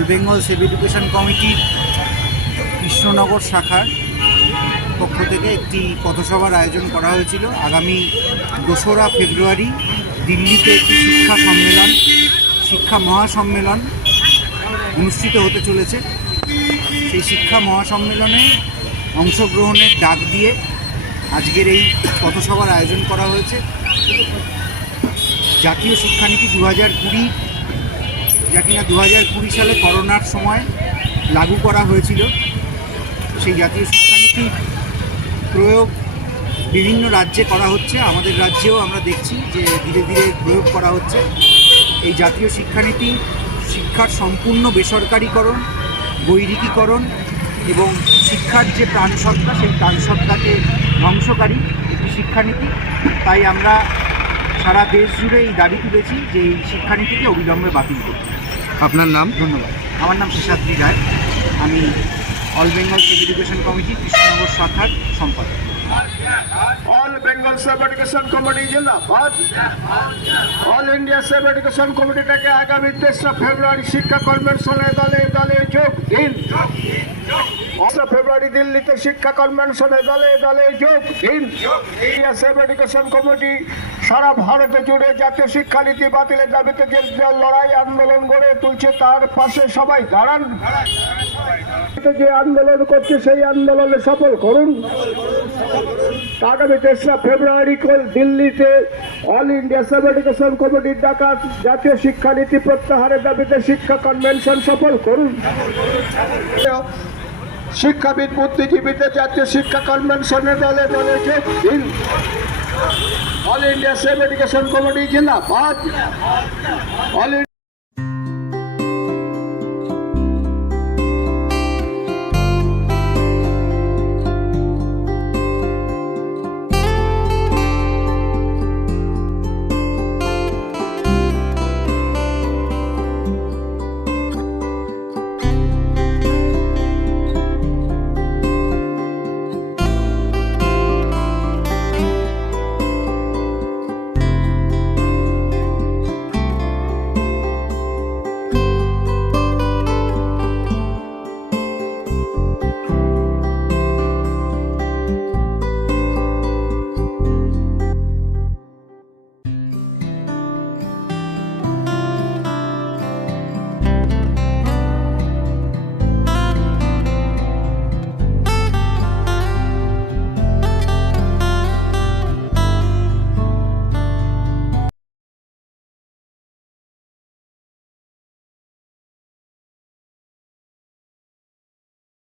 All Bengal save education কমিটির কৃষ্ণনগর শাখার পক্ষ থেকে একটি পথসভার আয়োজন করা হয়েছিল। আগামী দোসরা ফেব্রুয়ারি দিল্লিতে একটি শিক্ষা সম্মেলন, শিক্ষা মহাসম্মেলন অনুষ্ঠিত হতে চলেছে। সেই শিক্ষা মহাসম্মেলনে অংশগ্রহণের ডাক দিয়ে আজকের এই পথসভার আয়োজন করা হয়েছে। জাতীয় শিক্ষানীতি দু হাজার কুড়ি যা কিনা দু হাজার কুড়ি সালে করোনার সময় লাগু করা হয়েছিল। সেই জাতীয় শিক্ষানীতি প্রয়োগ বিভিন্ন রাজ্যে করা হচ্ছে। আমাদের রাজ্যেও আমরা দেখছি যে ধীরে ধীরে প্রয়োগ করা হচ্ছে। এই জাতীয় শিক্ষানীতি শিক্ষার সম্পূর্ণ বেসরকারীকরণ, বৈরিকীকরণ এবং শিক্ষার যে প্রাণসত্তা সেই প্রাণসত্তাকে ধ্বংসকারী একটি শিক্ষানীতি। তাই আমরা সারা দেশ জুড়ে এই দাবি তুলেছি যে এই শিক্ষানীতিকে অবিলম্বে বাতিল করতে। আপনার নাম? ধন্যবাদ। আমার নাম শেষাদ্রি রায় আমি all Bengal education committee Krishnanagar শাখার সম্পাদক। All Bengal save education committee জিন্দাবাদ ইন্ডিয়া সেভ এডুকেশন কমিটি থেকে আগামী তেসরা ফেব্রুয়ারি শিক্ষা কনভেনশনে দলে দলে যোগ দিন। ফেব্রুয়ারি দিল্লিতে শিক্ষা কনভেনশনে দলে দলে যোগ দিন। ইন্ডিয়া সেভ এডুকেশন কমিটি সারা ভারতে জুড়ে জাতীয় শিক্ষানীতি বাতিলের দাবিতে যে লড়াই আন্দোলন গড়ে তুলছে, তার পাশে সবাই দাঁড়ান। যে আন্দোলন করছে, সেই আন্দোলনে সফল করুন। আগামী তেসরা ফেব্রুয়ারি দিল্লিতে অল ইন্ডিয়া সেভ এডুকেশন কমিটির ডাকা জাতীয় শিক্ষানীতি প্রত্যাহারের দাবিতে শিক্ষা কনভেনশন সফল করুন। শিক্ষাবিদ, বুদ্ধিজীবীদের জাতীয় শিক্ষা কনভেনশনের দলে দলে দিন। All India save education committee জিন্দাবাদ। অল